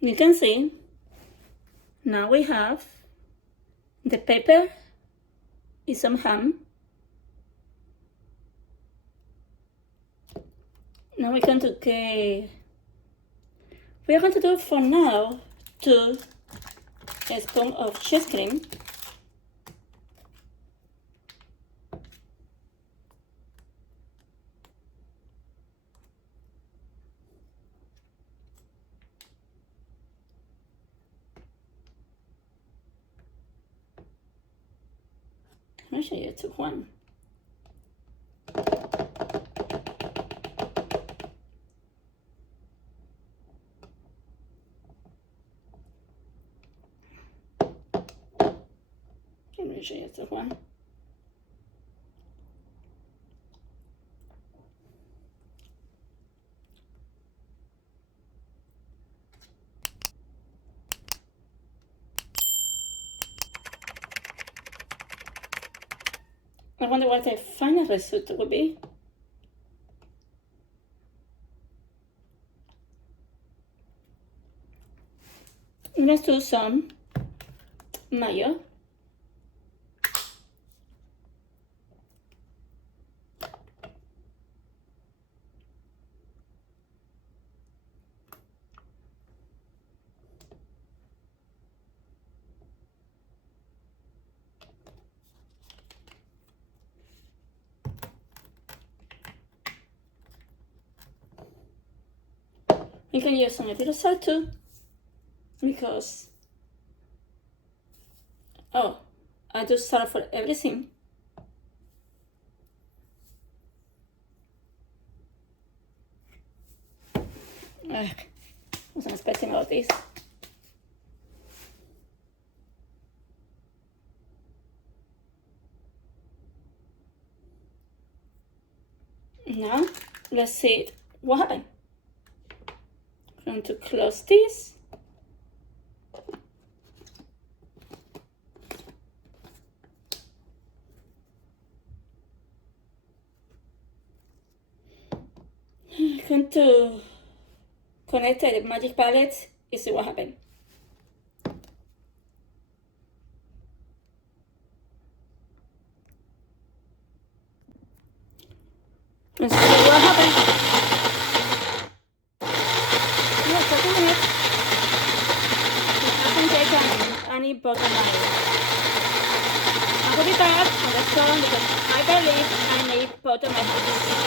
You can see now we have the pepper is some ham. Now we're going to get, we are going to do for now 2 spoons of cheese cream. Actually, it's 1. Actually, it's 1. I wonder what the final result will be. Let's do some mayo. You can use some little salt too, because I do salt for everything. I wasn't expecting all this. Now let's see what happened. I'm going to close this. I'm going to connect the magic palette and see what happened. Let's see what happened. Yes, 30 minutes. We haven't taken any bottom line. I'm going to be back on the stone because I believe I need bottom line.